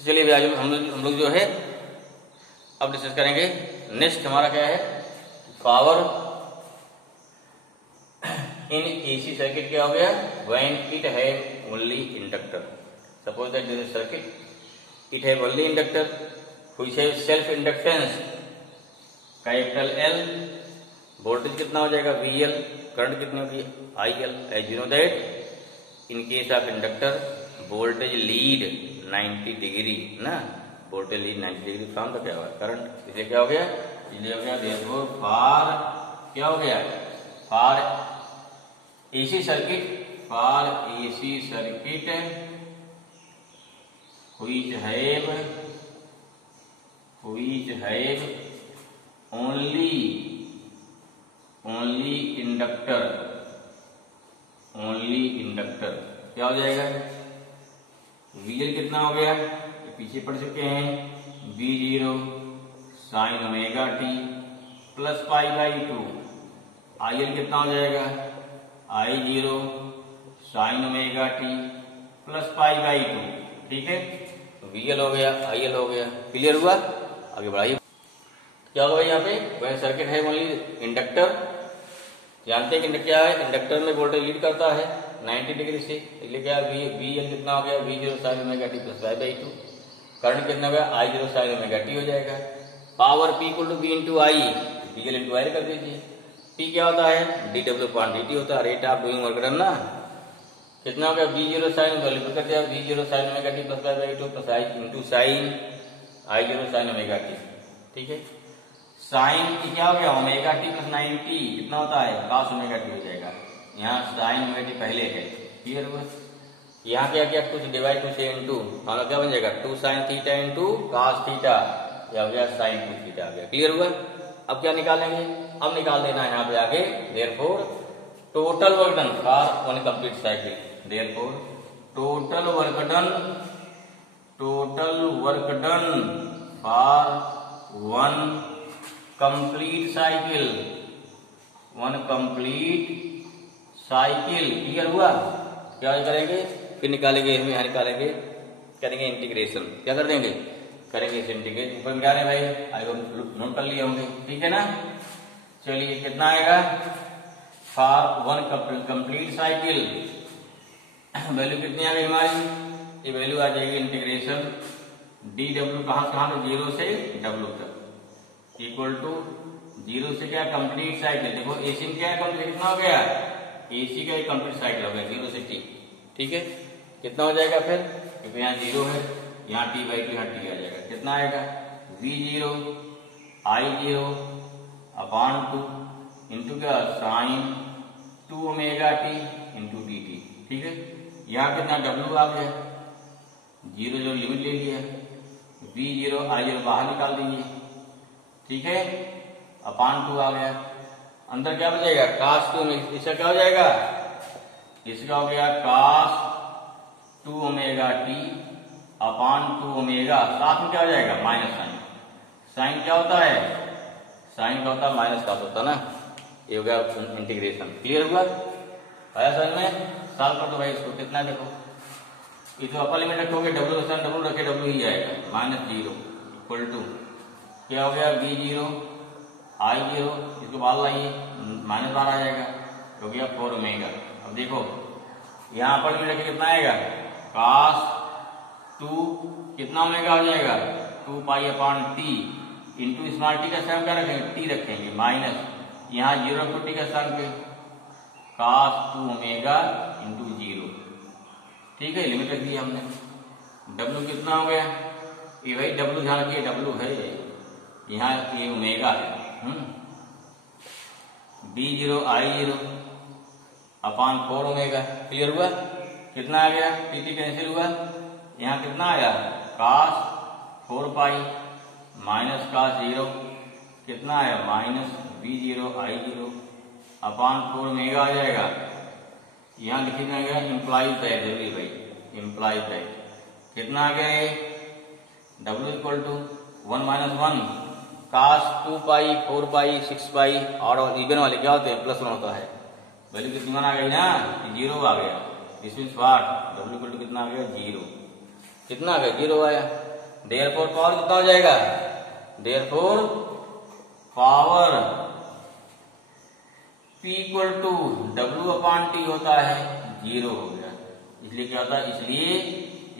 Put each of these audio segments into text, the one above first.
तो चलिए भी आज हम लोग जो है अब डिस्कस करेंगे। नेक्स्ट हमारा क्या है, पावर इन एसी सर्किट क्या हो गया, when it have only inductor. Suppose that this circuit it have only inductor which have self inductance capital L. Voltage कितना हो जाएगा VL, करंट कितनी होगी IL। As you know that in case of inductor voltage lead 90 degree ना, voltage lead 90 degree from the क्या हुआ current. इसलिए क्या हो गया, इसलिए हो गया देयरफॉर फॉर क्या हो गया, for AC circuit, for AC circuit which have only inductor क्या हो जाएगा, VL कितना हो गया, पीछे पढ़ चुके हैं, V0 sin omega t plus π/2। IL कितना हो जाएगा, I0 sin omega t plus π/2। ठीक है, VL हो गया, IL हो गया, क्लियर हुआ। आगे बढ़ाइए, क्या होगा यहाँ पे, वह सर्किट है ओनली इंडक्टर। जानते हैं कि क्या है, इंडक्टर में वोल्टेज लीड करता है 90 डिग्री से, इसलिए क्या VL कितना हो गया, V0 sin omega t plus π/2। Current कितना हो गया, I0 sin ओमेगा t हो जाएगा। Power P equal to V into I, VL into I कर दीजिए। P क्या होता है, dW/dt होता है, rate of doing work done ना। कितना हो गया, V0 sin वैल्यू कर दिया, V0 sin omega t plus π/2 plus I into sine I0 sin omega t। ठीक है, साइन क्या हो गया, ओमेगा t प्लस 90 कितना होता है, cos ओमेगा t हो जाएगा। यहाँ साइन ओमेगा t पहले है, क्लियर हुआ। यहाँ क्या किया, कुछ डिवाइड टू से इंटू, हमारा क्या बन जाएगा 2 sin theta into cos theta, या हो गया sin 2 थीटा आ गया, क्लियर हुआ। अब क्या निकालेंगे, अब निकाल देना है यहाँ पे आगे, therefore total work done for one complete cycle. Therefore total work done for one complete cycle, clear हुआ। क्या करेंगे, फिर निकालेंगे, इसमें यहाँ निकालेंगे, करेंगे इंटीग्रेशन। क्या कर देंगे, करेंगे इसे इंटीग्रेट। ऊपर में क्या है भाई, आई होप नोट कर लिए होंगे, ठीक है ना। चलिए कितना आएगा, for one complete cycle value कितनी आ गई हमारी, ये वैल्यू आ जाएगी इंटीग्रेशन dW कहाँ तो 0 से W तक इक्वल टू 0 से क्या कंप्लीट साइकिल। देखो एसी में क्या कंप्लीट कितना हो गया, एसी का एक कंप्लीट साइकिल हो गया 0 से T। ठीक है, कितना हो जाएगा फिर, क्योंकि यहाँ 0 है, यहाँ T/2 यहाँ T आ जाएगा। कितना आएगा, V0 I0 अपॉन 2 इंटू क्या sine 2 omega t into dt। ठीक है, यहाँ कितना W आ गया, 0 जो लिमिट ले लिया, V0 I0 बाहर निकाल दीजिए। ठीक है, अपॉन 2 आ गया, अंदर क्या बचेगा cos 2, इसका क्या हो जाएगा, इसका हो गया cos 2 omega t upon 2 omega, साथ में क्या हो जाएगा माइनस साइन। साइन क्या होता है, साइन का होता है माइनस का होता है ना। ये हो गया इंटीग्रेशन, क्लियर हुआ। आया समझ में, सॉल्व कर दो भाई इसको। कितना देखो, ये जो अपर लिमिट रखोगे W रखे W ही आएगा, -0 इक्वल टू क्या हो गया V0 I0, इसको बाहर लाइए, माइनस बाहर आ जाएगा, हो गया 4 ओमेगा। अब देखो यहाँ अपर लिमिट रखे कितना आएगा, cos 2 कितना ओमेगा हो जाएगा 2 pi upon t into small t का स्थान क्या रखेंगे, t रखेंगे, माइनस यहाँ 0 रखो t का स्थान पे, cos 2 ओमेगा इंटू 0। ठीक है, लिमिट रख दी हमने। W कितना हो गया, ये भाई W ध्यान रखिए, W है यहाँ, ये ओमेगा है। V0 I0 upon 4 omega, clear हुआ। कितना आ गया, टी कैंसिल हुआ, यहाँ कितना आया cos 4 पाई माइनस cos 0, कितना आया minus V0 I0 upon 4 omega आ जाएगा। यहाँ लिखना गया इम्प्लाइज दैट, जरूरी भाई इम्प्लाइज दैट, कितना आ गया W इक्वल टू 1 माइनस 1 cos 2 पाई 4 पाई 6 पाई, और इवन वाले क्या होते हैं +1 होता है। वैल्यू कितनी आ गई ना, 0 आ गया। This means what, W equal to कितना आ गया 0, कितना आ गया 0 आया। देयरफॉर पावर कितना हो जाएगा, therefore power P equal to W/T होता है 0 हो गया। इसलिए क्या होता है, इसलिए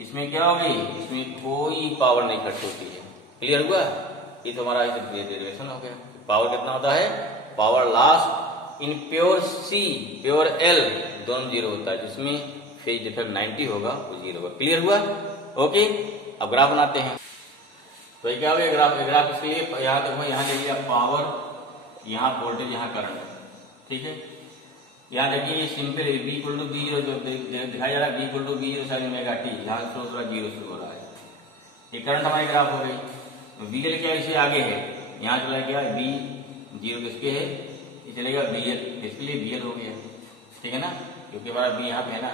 इसमें क्या होगी, इसमें कोई पावर नहीं खर्च होती है। क्लियर हुआ, ये तो हमारा डेरिवेशन हो गया। पावर कितना होता है, power loss in pure C pure L दोनों 0 होता है, जिसमें फेज डिफरेंस 90 होगा वो 0 होगा। क्लियर हुआ, ओके। अब ग्राफ बनाते हैं। तो क्या हो गया ग्राफ इसके लिए यहाँ देखो, यहाँ ले लिया पावर, यहाँ वोल्टेज, यहाँ करंट, ठीक है। यहाँ देखिए simple B equal to B0 जो दिखाया जा रहा है, B equal to B0 sin omega t, यहाँ से दूसरा 0 शुरू हो रहा है। ये करंट हमारी ग्राफ हो गई। VL क्या इसे आगे है, यहाँ चला गया B0 किसके है, ये चलेगा BL, इसके लिए BL हो गया, ठीक है ना, क्योंकि हमारा B यहाँ पे है ना।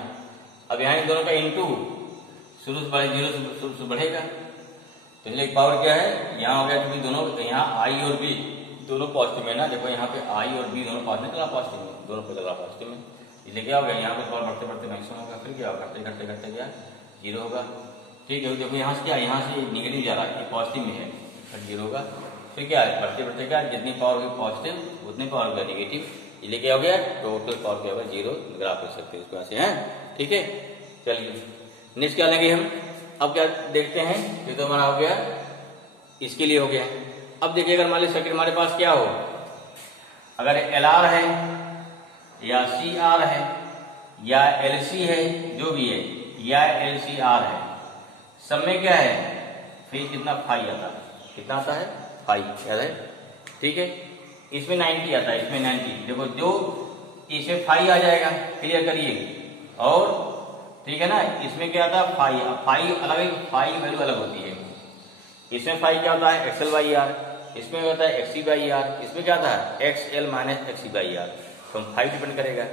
अब यहाँ इन दोनों का इंटू शुरू से बढ़े 0 से बढ़ेगा, तो इसलिए पावर क्या है, यहाँ हो गया क्योंकि दोनों यहाँ I और B दोनों पॉजिटिव में ना, देखो यहाँ पे I और B दोनों पास में चला पॉजिटिव में, दोनों पे चला पॉजिटिव में, इसलिए क्या होगा, यहाँ पे पावर बढ़ते बढ़ते मैक्सिमम होगा, फिर क्या होगा, घटते घटते क्या 0 होगा, ठीक है। देखो यहाँ से क्या, यहाँ से निगेटिव जा रहा है, ये पॉजिटिव में है, फिर 0 होगा, फिर क्या है, बढ़ते बढ़ते क्या, जितनी पावर होगी पॉजिटिव उतनी पावर होगा निगेटिव, इसलिए क्या हो गया, टोटल पावर क्या होगा 0 ग्राफ लिख सकते हैं इस पास से, है, ठीक है। चलिए नेक्स्ट क्या लेंगे हम, अब क्या देखते हैं, ये तो हमारा हो गया, इसके लिए हो गया। अब देखिए अगर मान लीजिए सर्किट हमारे पास क्या हो, अगर LR है या CR है या LC है, जो भी है, या LCR है, सब में क्या है, फेज कितना फाई आता है, कितना आता है फाई, याद है, ठीक है। इसमें 90 आता है, इसमें 90, देखो जो इसमें फाई आ जाएगा, क्लियर करिए, और ठीक है ना, इसमें क्या आता है फाई, फाई अलग, फाई वैल्यू अलग होती है। इसमें फाई क्या होता है XL/R, इसमें होता है XC/R, इसमें क्या था XL माइनस XC/R, तो फाई डिपेंड करेगा।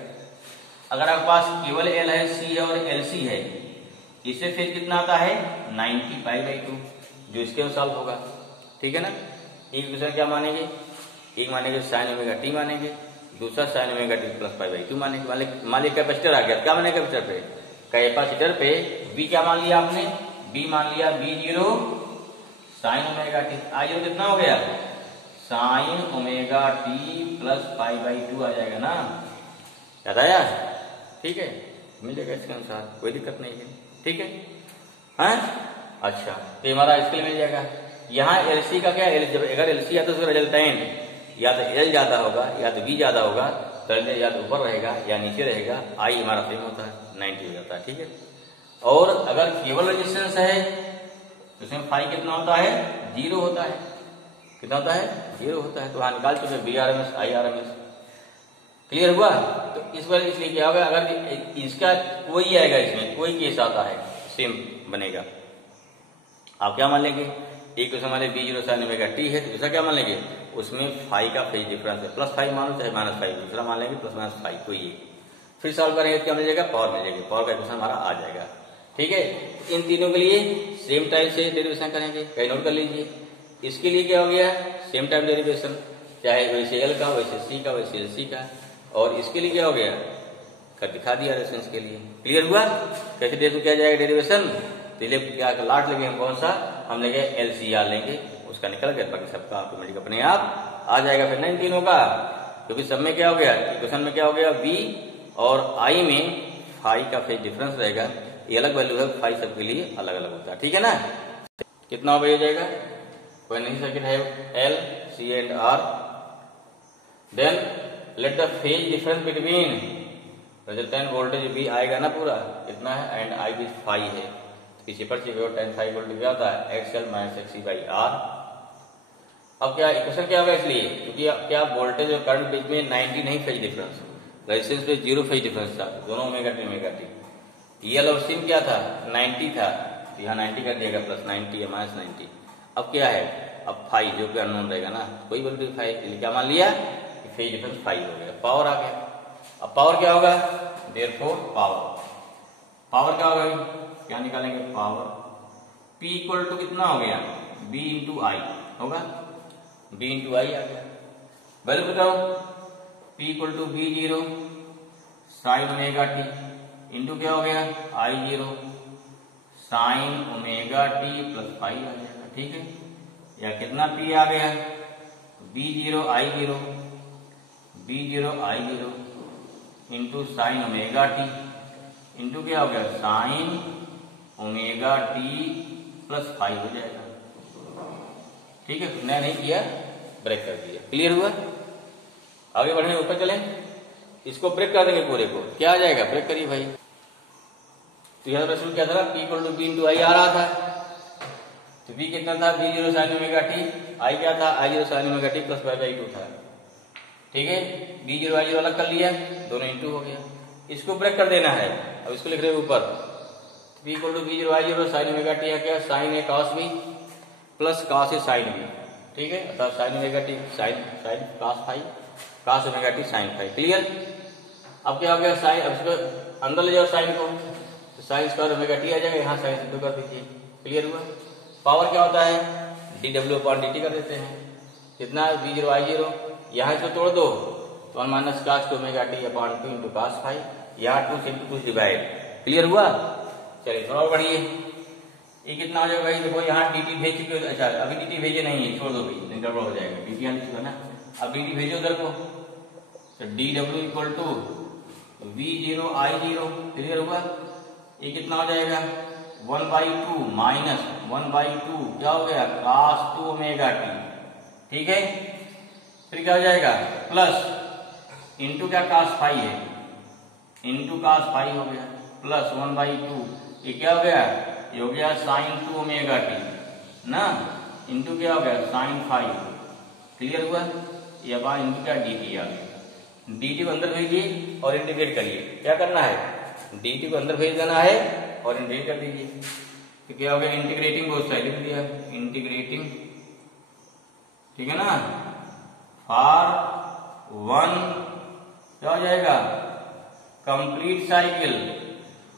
अगर आपके पास केवल L है, C है और LC है, इससे फिर कितना आता है 90π/2, जो इसके अनुसार होगा, ठीक है ना। एक दूसरा क्या मानेंगे, एक मानेंगे sin ओमेगा t मानेंगे, दूसरा sin ओमेगा t प्लस π/2 मानेंगे। मान लिया कैपेसिटर आ गया, क्या माने कैपेसिटर पे B क्या मान लिया आपने, B मान लिया B0 sin omega t, I0 कितना हो गया, sin ओमेगा t प्लस π/2 आ जाएगा ना, याद आया, ठीक है, मिलेगा इसके अनुसार, कोई दिक्कत नहीं है, ठीक है, हाँ अच्छा। तो हमारा इसके लिए मिल जाएगा। यहाँ LC का क्या, अगर LC है तो उसका रिजल्टेंट या तो L ज्यादा होगा या तो B ज्यादा होगा, तो या तो ऊपर रहेगा या नीचे रहेगा, I हमारा सेम होता है 90 हो जाता है, ठीक है। और अगर केवल रेजिस्टेंस है तो इसमें फाई कितना होता है 0 होता है, कितना होता है 0 होता है, तो वहां निकाल चुके BRMS IRMS, क्लियर हुआ। तो इस बार इसलिए क्या होगा, अगर इसका कोई आएगा, इसमें कोई केस आता है सेम बनेगा, आप क्या मान लेंगे, एक तो हमारे B0 sin ओमेगा t है, तो दूसरा क्या मान लेंगे, उसमें फाई का फेज डिफरेंस है, प्लस फाई मान लो चाहे माइनस फाई, दूसरा मान लेंगे प्लस माइनस फाई, कोई एक, फिर सॉल्व करेंगे तो क्या मिल जाएगा, पावर मिल जाएगी, पावर का इक्वेशन हमारा आ जाएगा, ठीक है। इन तीनों के लिए सेम टाइप से डेरिवेशन करेंगे, कहीं नोट कर लीजिए। इसके लिए क्या हो गया, सेम टाइप डेरिवेशन, चाहे वैसे L का, वैसे C का, वैसे LC का, और इसके लिए क्या हो गया, कर दिखा दिया रेजिस्टेंस के लिए, क्लियर हुआ। कैसे डेरिवेशन किया जाएगा डेरिवेशन, तो क्या लाट लेंगे हम, कौन सा हम लेंगे LCR लेंगे, उसका निकल गया, बाकी सबका ऑटोमेटिक अपने आप आ जाएगा फिर ना इन तीनों का, क्योंकि सब में क्या हो गया, इक्वेशन में क्या हो गया, V और I में फाई का फेज डिफरेंस रहेगा, ये अलग वैल्यू है, फाई सबके लिए अलग अलग होता है, ठीक है ना। कितना हो जाएगा, कोई नहीं सर्किट है L C and R, then let the phase difference between resultant voltage भी आएगा ना पूरा कितना है, एंड I भी फाई है, पीछे पर tan फाई वोल्टेज क्या होता है XL माइनस XC/R। अब क्या इक्वेशन क्या होगा, इसलिए क्योंकि क्या वोल्टेज और करंट बीच में 90 नहीं फेज डिफरेंस, रेजिस्टेंस पे 0 फेज डिफरेंस था, दोनों ओमेगा t, L और C क्या था 90 था, यहाँ 90 कर दिएगा, प्लस 90 या माइनस 90। अब क्या है, अब फाई जो कि अननोन रहेगा ना, कोई वैल्यू फाई, क्या मान लिया कि फेज डिफरेंस फाई हो गया, पावर आ गया। अब पावर क्या होगा, देयरफॉर पावर क्या होगा, क्या निकालेंगे, पावर P इक्वल टू कितना हो गया, B इंटू I होगा, B इंटू I आ गया, वैल्यू बताओ, P equal to B0 sin omega t into क्या हो गया I0 sine omega T plus phi आ जाएगा, ठीक है। या कितना पी आ गया, B0 I0 into sine omega T into क्या हो गया sine omega T plus phi हो जाएगा, ठीक है। मैं नहीं किया, ब्रेक कर दिया, क्लियर हुआ। आगे बढ़ने ऊपर चले, इसको ब्रेक कर देंगे पूरे को, क्या आ जाएगा, ब्रेक करिए भाई। तो यह प्रश्न क्या था, P equal to B into I आ रहा था, तो B कितना था, B0 sign omega T, I क्या था, I0 sine omega T plus phi by 2 था, ठीक है। B0 I0 अलग कर लिया, दोनों इंटू हो गया। इसको ब्रेक कर देना है, अब इसको लिख रहे हैं ऊपर, P equal to B0 I0 sine omega T है क्या, साइन है कॉस B प्लस कॉस है साइन B, ठीक है। अर्थात sine omega T sine cos phi, cos omega T sine phi, clear. अब क्या हो गया साइन, अब इसको अंदर ले जाओ साइन को, तो साइन स्क्वायर ओमेगा टी आ जाएगा, यहाँ साइन सिद्ध कर दीजिए, क्लियर हुआ। पावर क्या होता है, dw अपॉन dt कर देते हैं, कितना B0 I0, यहाँ इसको तोड़ दो तो 1 minus cos omega T upon 2 into cos phi, यहाँ 2 से 2 डिवाइड, क्लियर हुआ। चलिए थोड़ा और बढ़िए, ये कितना हो जाएगा भाई, देखो यहाँ dt भेज चुके हो, अच्छा अभी dt भेजे नहीं है, छोड़ दो भाई, नहीं गड़बड़ हो जाएगा, dt यहाँ लिखा ना, अब dt भेजो उधर को, तो dw equal to V0 I0, clear हुआ। ये कितना हो जाएगा 1/2 माइनस 1/2 क्या हो गया cos 2 ओमेगा टी, ठीक है। फिर क्या हो जाएगा प्लस इंटू क्या cos फाई है, इंटू cos फाई हो गया प्लस 1/2, ये क्या हो गया, ये हो गया साइन 2 ओमेगा टी ना, इंटू क्या हो गया साइन फाई, क्लियर हुआ। ये अब इंटू क्या dt आ गया, dt को अंदर भेजिए और इंटीग्रेट करिए, क्या करना है, dt को अंदर भेज देना है और इंटीग्रेट कर दीजिए, तो क्या हो गया इंटीग्रेटिंग बोथ साइड लिख दिया, इंटीग्रेटिंग, ठीक है ना, फॉर 1 क्या हो जाएगा कंप्लीट साइकिल,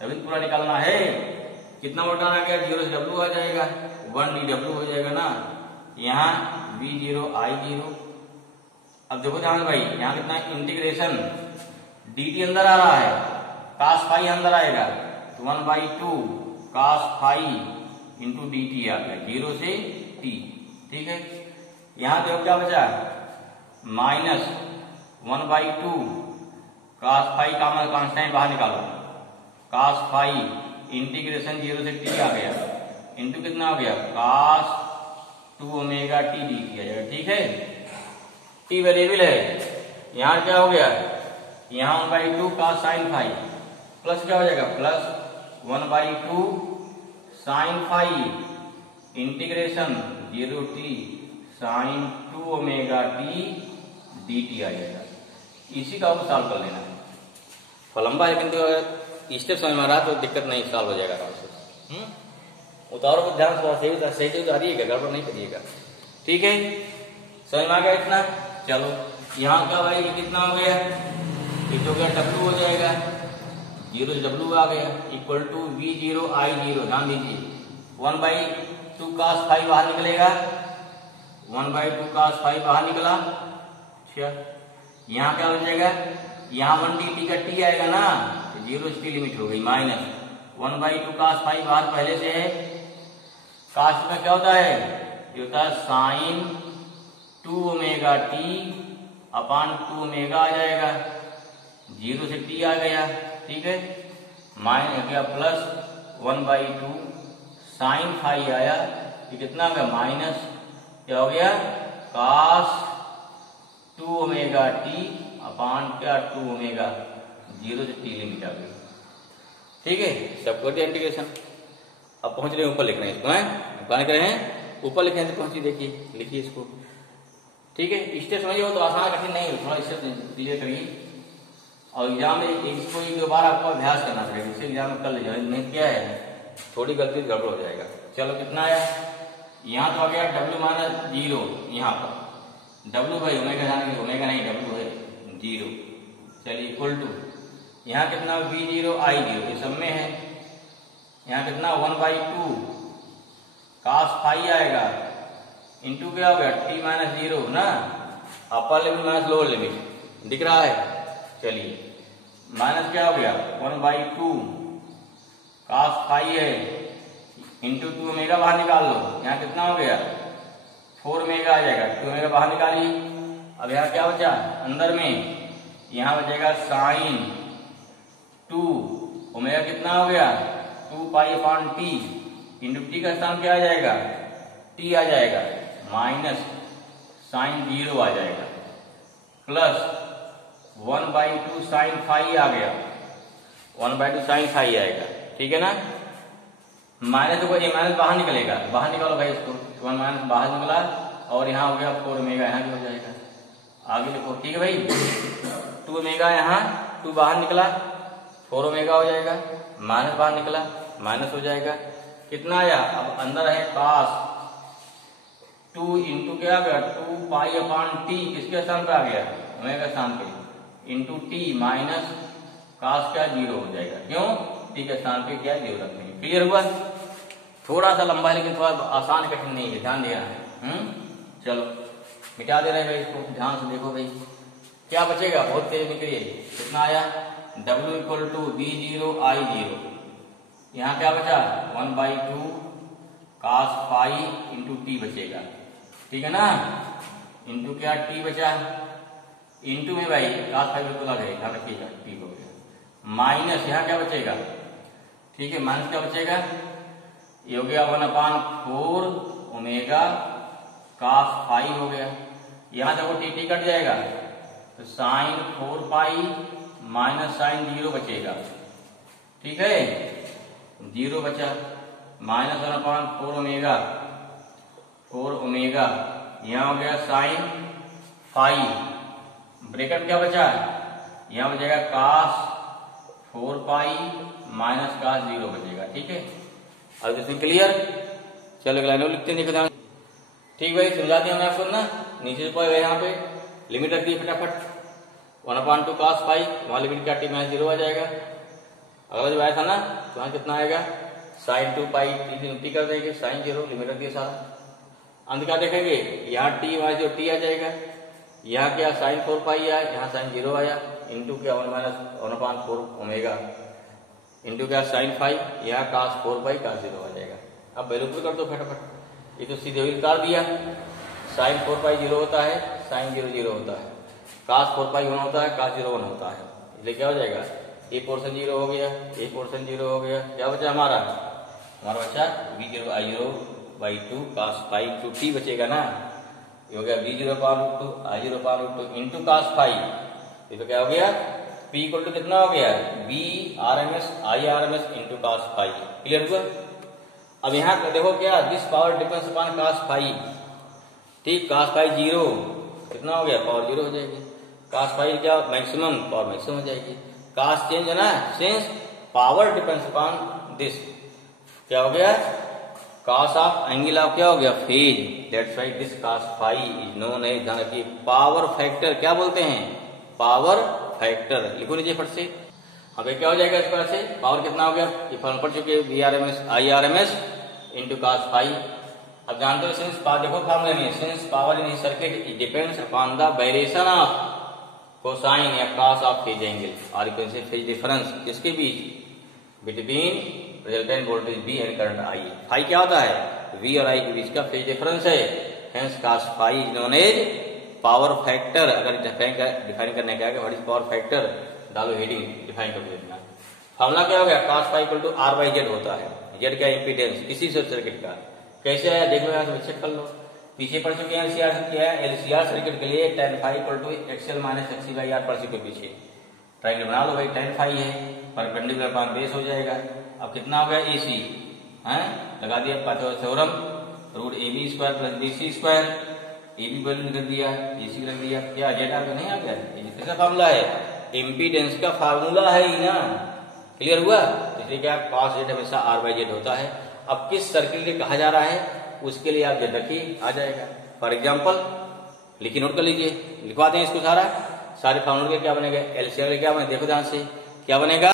अभी पूरा निकालना है, कितना मोटा आ गया 0 से w आ जाएगा, 1 dw हो जाएगा ना, यहाँ B0 I0। अब देखो ध्यान भाई, यहाँ कितना इंटीग्रेशन, dt अंदर आ रहा है, cos फाई अंदर आएगा, तो 1/2 cos फाई इंटू dt आ गया 0 से t, ठीक है। यहाँ देखो क्या बचा, माइनस 1/2 cos फाई का कांस्टेंट बाहर निकालो, cos फाई इंटीग्रेशन 0 से t आ गया, इंटू कितना हो गया cos 2 ओमेगा टी dt आ जाएगा, ठीक है। t वेरिएबल है, यहाँ क्या हो गया, यहाँ 1/2 cos साइन फाई प्लस क्या हो जाएगा plus 1/2 sine phi integration 0 t साइन 2 ओमेगा टी dt आ जाएगा। इसी का अब सॉल्व कर लेना है, लंबा है किंतु अगर स्टेप समझ में आ रहा तो दिक्कत नहीं, सॉल्व हो जाएगा आराम से। उतारो को ध्यान से सही उतारिएगा, गड़बड़ नहीं करिएगा, ठीक है। समझ में आ गया इतना, चलो यहाँ का भाई कितना हो गया, ये तो गया w हो जाएगा, 0 से w आ गया इक्वल टू V0 I0, ध्यान दीजिए 1/2 cos फाई बाहर निकलेगा, 1/2 cos फाई बाहर निकला, अच्छा यहाँ क्या हो जाएगा, यहाँ 1 dt का t आएगा ना, 0 से t लिमिट हो गई, माइनस 1/2 cos फाई बाहर पहले से है, cos में क्या होता है, ये होता है sign 2 omega T upon 2 omega आ जाएगा, 0 से t आ गया, ठीक है, माइनस हो गया प्लस 1/2 साइन फाई आया, ये कितना आ गया माइनस क्या हो गया cos 2 ओमेगा टी अपान क्या 2 ओमेगा, 0 से t लिमिट आ गई, ठीक है। सब कर दिया इंटीग्रेशन, अब पहुंच रहे हैं ऊपर लिख रहे हैं इसको, हैं लिख रहे हैं ऊपर लिखे हैं, पहुंची देखिए, लिखिए इसको, ठीक है। स्टेप समझिए हो तो आसान कठिन नहीं है, थोड़ा स्टेप क्लियर करिए, और एग्जाम में इसको एक दो बार आपको अभ्यास करना पड़ेगा, इसे एग्जाम में कर ले जाए, नहीं क्या है थोड़ी गलती गड़बड़ हो जाएगा। चलो कितना आया, यहाँ तो आ गया w माइनस 0, यहाँ पर w भाई ओमेगा जाने, ओमेगा नहीं w है 0, चलिए इक्वल टू यहाँ कितना V0 I0, ये सब में है, यहाँ कितना 1/2 cos फाई आएगा, इंटू क्या हो गया t माइनस 0 ना, upper limit minus lower limit दिख रहा है, चलिए माइनस क्या हो गया 1/2 cos फाई है इंटू 2 ओमेगा बाहर निकाल लो, यहाँ कितना हो गया 4 ओमेगा आ जाएगा, 2 ओमेगा बाहर निकालिए। अब यहाँ क्या बचा अंदर में, यहाँ बचेगा साइन 2 ओमेगा कितना हो गया 2 pi upon T, into T का स्थान क्या आ जाएगा टी आ जाएगा, माइनस साइन 0 आ जाएगा, प्लस 1/2 साइन फाई आ गया, 1/2 साइन फाई आएगा, ठीक है ना। माइनस को ये माइनस बाहर निकलेगा, बाहर निकालो भाई इसको, 1 माइनस बाहर निकला और यहाँ हो गया 4 ओमेगा, यहाँ भी हो जाएगा, आगे लिखो, ठीक है भाई। 2 ओमेगा यहाँ 2 बाहर निकला 4 ओमेगा हो जाएगा, माइनस बाहर निकला माइनस हो जाएगा, कितना आया, अब अंदर है cos 2 इंटू क्या आ गया 2 पाई अपॉन टी, किसके स्थान पे आ गया ओमेगा स्थान पे, इंटू टी माइनस cos क्या 0 हो जाएगा, क्यों टी के स्थान पे क्या 0 रखेंगे। क्लियर हुआ, थोड़ा सा लंबा है लेकिन थोड़ा आसान कठिन नहीं है, ध्यान देना है। चलो मिटा दे रहे हैं भाई इसको, ध्यान से देखो भाई क्या बचेगा, बहुत तेज निकलिए, कितना आया W equal to V0 I0, यहाँ क्या बचा 1/2 cos पाई इंटू टी बचेगा, ठीक है ना, इंटू क्या टी बचा, इंटू में भाई cos पाई बिल्कुल अलग है, ध्यान रखिएगा, टी हो गया, माइनस यहाँ क्या बचेगा, ठीक है माइनस क्या बचेगा, ये हो गया 1/4 ओमेगा cos फाई हो गया, यहाँ देखो टी टी कट जाएगा तो साइन 4 पाई माइनस साइन 0 बचेगा, ठीक है 0 बचा, माइनस 1/4 ओमेगा 4 ओमेगा, यहाँ हो गया साइन फाई, ब्रैकेट क्या बचा, यहाँ बचेगा cos 4 पाई माइनस cos 0 बचेगा, ठीक है। अब इसमें क्लियर, चलो लाइन लिखते हैं, देखो ठीक भाई, समझा दिया हमने आपको ना, नीचे से पड़ गए, यहाँ पे लिमिट रख दी फटाफट, 1/2 cos पाई, वहां लिमिट क्या टी माइनस 0 आ जाएगा, अगर जब आया था ना तो वहां कितना आएगा साइन 2 पाई टी कर देंगे, साइन 0 लिमिट रख दिया सारा, अंत क्या देखेंगे यहाँ टी माइनस 0 टी आ जाएगा, यहाँ क्या साइन 4 पाई आया, यहाँ साइन 0 आया, इंटू क्या 1/4 ओमेगा, इंटू क्या साइन फाई, यहाँ cos 4 पाई cos 0 आ जाएगा। अब वैल्यू पुट कर दो फटाफट, ये तो सीधे उतार दिया, साइन 4 पाई 0 होता है, साइन 0 0 होता है, cos 4 पाई 1 होता है, cos 0 1 होता है, इसलिए क्या हो जाएगा ये पोर्शन 0 हो गया, ये पोर्शन 0 हो गया, क्या बचा हमारा बचा V0 I0/2 cos pi to T बचेगा ना, ये हो गया V0/2 I0/2 इंटू cos पाई, ये तो क्या हो गया P इक्वल टू कितना हो गया V RMS I/RMS into cos पाई। क्लियर हुआ। अब यहाँ देखो क्या this power depends upon cos पाई, ठीक cos पाई 0 कितना हो गया पावर 0 हो जाएगी, cos पाई क्या मैक्सिमम पावर मैक्सिमम हो जाएगी, cos चेंज है ना, since power depends upon this क्या हो गया cos ऑफ एंगल ऑफ क्या हो गया phase, that's why this cos phi is known as, ध्यान रखिए पावर फैक्टर क्या बोलते हैं पावर फैक्टर, लिखो नीचे फट से। अब क्या हो जाएगा इस तरह से, पावर कितना हो गया ये फॉर्म पढ़ चुके VRMS IRMS into cos phi. अब जानते हो सिंस देखो फॉर्मूले में, since power in circuit depends upon the variation of cosine या cos ऑफ फेज एंगल और इक्वल से फेज डिफरेंस किसके बीच between resultant voltage V and current I। Phi क्या होता है V और I के बीच का फेज डिफरेंस है, hence cos phi is known as power factor. अगर डिफाइन करने का व्हाट इज पावर फैक्टर डालो हेडिंग डिफाइन कर देना। फॉर्मूला क्या हो गया cos phi equal to R/Z होता है, Z क्या इंपीडेंस किसी सर्किट का, कैसे आया देख लो यहाँ से चेक कर लो, पीछे पढ़ चुके हैं LCR सर्किट के लिए tan phi equal to XL minus XC/R पढ़ चुके पीछे, ट्रायंगल बना लो भाई, tan फाई है परपेंडिकुलर अपॉन बेस हो जाएगा। अब कितना हो गया AC है लगा दिया Pythagoras theorem, √AB² + BC², AB value लिख दिया, AC रख दिया, क्या Z आ नहीं आ गया, ये कैसा फॉर्मूला है इम्पीडेंस का फार्मूला है ही ना। क्लियर हुआ, इसलिए क्या cos Z हमेशा R/Z होता है। अब किस सर्किट के कहा जा रहा है उसके लिए आप Z रखिए आ जाएगा। फॉर एग्जाम्पल लिखिए नोट कर लीजिए, लिखवा दें इसको सारे फार्मूले के क्या बनेगा, LCR क्या बने देखो ध्यान से क्या बनेगा